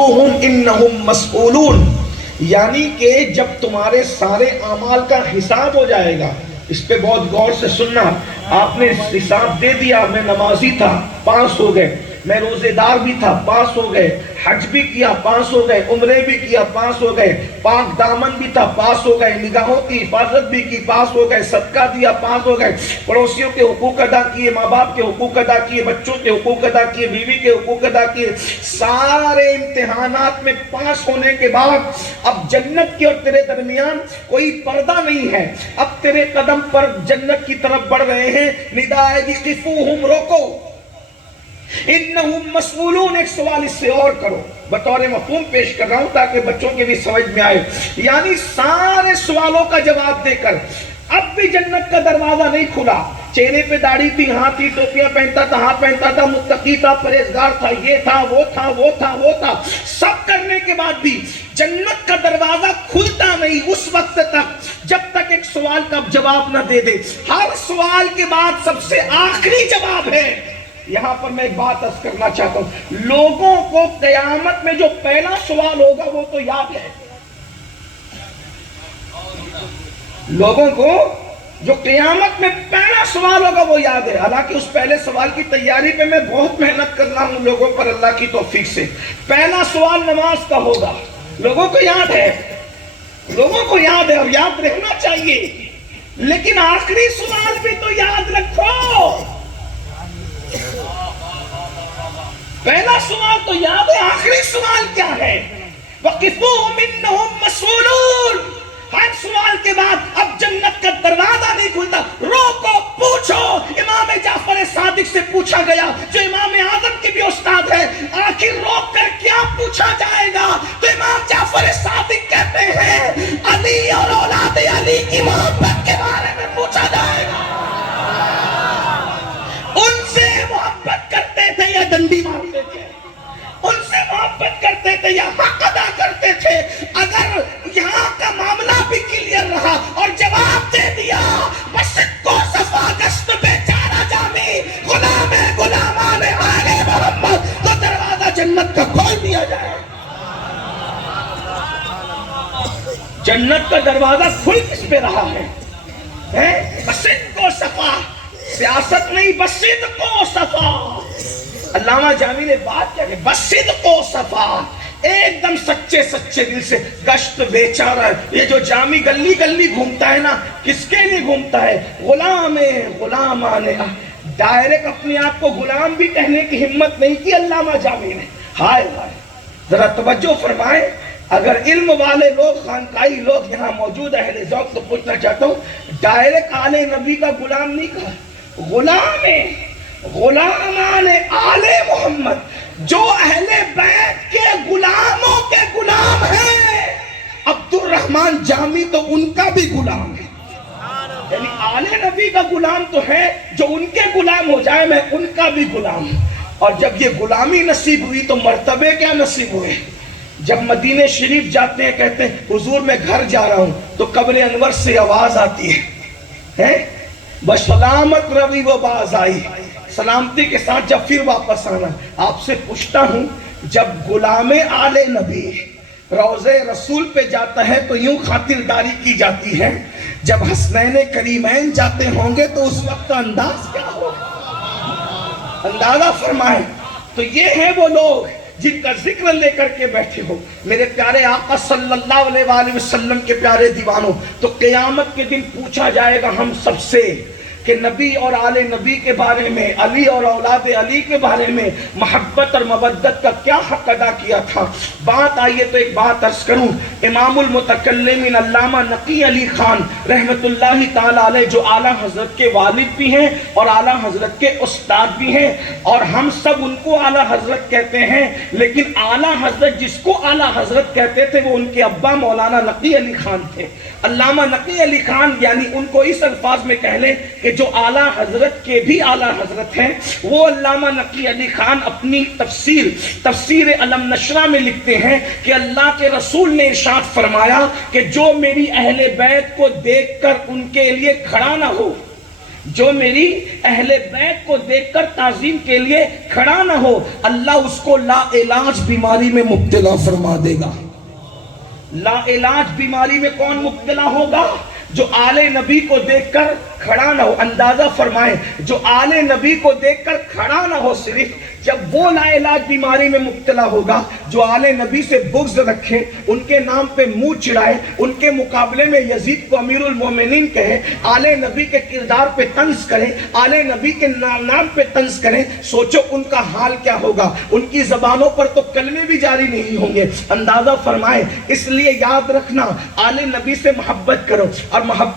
انہم مسئولون، یعنی کہ جب تمہارے سارے اعمال کا حساب ہو جائے گا. اس پہ بہت غور سے سننا. آپ نے حساب دے دیا، میں نمازی تھا، پاس ہو گئے، میں روزے دار بھی تھا، پاس ہو گئے، حج بھی کیا، پاس ہو گئے، عمرے بھی کیا، پاس ہو گئے، پاک دامن بھی تھا، پاس ہو گئے، نگاہوں کی حفاظت بھی کی، پاس ہو گئے، صدقہ دیا، پاس ہو گئے، پڑوسیوں کے حقوق ادا کیے، ماں باپ کے حقوق ادا کیے، بچوں کے حقوق ادا کیے، بیوی کے حقوق ادا کیے. سارے امتحانات میں پاس ہونے کے بعد اب جنت کے اور تیرے درمیان کوئی پردہ نہیں ہے. اب تیرے قدم پر جنت کی طرف بڑھ رہے ہیں. ندا آئے گی قفوہم، روکو، انہم مسئولون. ایک سوال اس سے اور کرو، بطور مفہوم پیش کر رہا ہوں تاکہ بچوں کے بھی سمجھ میں آئے. یعنی سارے سوالوں کا جواب دے کر اب بھی جنت کا دروازہ نہیں کھلا. چہرے پہ داڑھی تھی، ہاں تھی، ٹوپیاں پہنتا تھا، ہاں پہنتا تھا، متقی تھا، پرہیزگار تھا، یہ تھا، وہ تھا، وہ تھا، وہ تھا. سب کرنے کے بعد بھی جنت کا دروازہ کھلتا نہیں اس وقت تک جب تک ایک سوال کا جواب نہ دے دے. ہر سوال کے بعد سب سے آخری جواب ہے. یہاں پر میں ایک بات عرض کرنا چاہتا ہوں. لوگوں کو قیامت میں جو پہلا سوال ہوگا وہ تو یاد ہے. لوگوں کو جو قیامت میں پہلا سوال ہوگا وہ یاد ہے. حالانکہ اس پہلے سوال کی تیاری پہ میں بہت محنت کر رہا ہوں لوگوں پر اللہ کی توفیق سے. پہلا سوال نماز کا ہوگا، لوگوں کو یاد ہے، لوگوں کو یاد ہے اور یاد رہنا چاہیے. لیکن آخری سوال بھی تو یاد رکھو. پہلا سوال تو یاد ہے، آخری سوال کیا ہے؟ وَقِفُوهُمْ إِنَّهُمْ مَسْئُولُونَ. ہر سوال کے بعد اب جنت کا دروازہ نہیں کھلتا. روکو، پوچھو. امام جعفر صادق سے پوچھا گیا جو امام اعظم کے بھی استاد ہے، آخر روک کر کیا پوچھا جائے گا؟ تو امام جعفر صادق کہتے ہیں علی اور اولاد علی کی محبت کے بارے میں پوچھا جائے گا. ان سے محبت کرتے تھے یا ڈنڈی مارتے تھے؟ ان سے محبت کرتے تھے یا حق ادا کرتے تھے؟ اگر یہاں کا معاملہ بھی کلیئر رہا اور جواب دے دیا بس کو صفا گشت بیچارہ جامی غلام ہے غلامان آل محمد، تو دروازہ جنت کا کھول دیا جائے. جنت کا دروازہ کھل کس پہ رہا ہے؟ بس کو صفا، سیاست نہیں، بس کو صفا. علامہ جامی نے بات کیا کہ بس کو صفا، ایک دم سچے سچے دل سے. گشت بیچارہ، یہ جو جامی گلی گلی گھومتا ہے نا، کس کے لیے گھومتا ہے؟ غلامان. ڈائریکٹ اپنے آپ کو غلام بھی کہنے کی ہمت نہیں کی علامہ جامی نے. ہائے ہائے، ذرا توجہ فرمائیں. اگر علم والے لوگ، خانقاہی لوگ یہاں موجود ہیں اہل ذوق، تو پوچھنا چاہتا ہوں، ڈائریکٹ آل نبی کا غلام نہیں کہا، غلامان آل محمد، جو اہل بیت کے غلاموں کے غلام ہیں. عبد الرحمن جامی تو ان کا بھی غلام ہے. یعنی آل نبی کا غلام تو ہے، جو ان کے غلام ہو جائے میں ان کا بھی غلام ہوں. اور جب یہ غلامی نصیب ہوئی تو مرتبے کیا نصیب ہوئے؟ جب مدینہ شریف جاتے ہیں کہتے ہیں حضور میں گھر جا رہا ہوں، تو قبر انور سے آواز آتی ہے بسلامت روی و باز آئی، سلامتی کے ساتھ جب پھر واپس آنا. آپ سے پوچھتا ہوں، جب غلام آل نبی روضے رسول پہ جاتا ہے تو یوں خاطرداری کی جاتی ہے، جب حسنین کریمین جاتے ہوں گے تو اس وقت انداز کیا ہوگا؟ اندازہ فرمائیں. تو یہ ہیں وہ لوگ جن کا ذکر لے کر کے بیٹھے ہو. میرے پیارے آقا صلی اللہ علیہ وآلہ وسلم کے پیارے دیوانوں، تو قیامت کے دن پوچھا جائے گا ہم سب سے کہ نبی اور آل نبی کے بارے میں، علی اور اولاد علی کے بارے میں محبت اور مودت کا کیا حق ادا کیا تھا. بات آئیے تو ایک بات عرض کروں. امام المتکلمین علامہ نقی علی خان رحمت اللہ تعالی علیہ، جو اعلیٰ حضرت کے والد بھی ہیں اور اعلیٰ حضرت کے استاد بھی ہیں، اور ہم سب ان کو اعلیٰ حضرت کہتے ہیں، لیکن اعلیٰ حضرت جس کو اعلیٰ حضرت کہتے تھے وہ ان کے ابا مولانا نقی علی خان تھے. علامہ نقی علی خان، یعنی ان کو اس الفاظ میں کہہ لیں کہ جو اعلیٰ حضرت کے بھی اعلیٰ حضرت ہیں، وہ علامہ نقی علی خان اپنی تفسیر علم نشرہ میں لکھتے ہیں کہ اللہ کے رسول نے ارشاد فرمایا کہ جو میری اہل بیت کو دیکھ کر ان کے لیے کھڑا نہ ہو، جو میری اہل بیت کو دیکھ کر تعظیم کے لیے کھڑا نہ ہو اللہ اس کو لا علاج بیماری میں مبتلا فرما دے گا۔ لا علاج بیماری میں کون مبتلا ہوگا؟ جو آل نبی کو دیکھ کر کھڑا نہ ہو۔ اندازہ فرمائیں، جو آل نبی کو دیکھ کر کھڑا نہ ہو، صرف جب وہ لا علاج بیماری میں مبتلا ہوگا جو آل نبی سے بغض رکھے، ان کے نام پہ منہ چڑھائے، ان کے مقابلے میں یزید کو امیر المومنین کہے، آل نبی کے کردار پہ طنز کرے، آل نبی کے نام پہ طنز کریں، سوچو ان کا حال کیا ہوگا۔ ان کی زبانوں پر تو کلمے بھی جاری نہیں ہوں گے۔ اندازہ فرمائیں، اس لیے یاد رکھنا آل نبی سے محبت کرو، اور محبت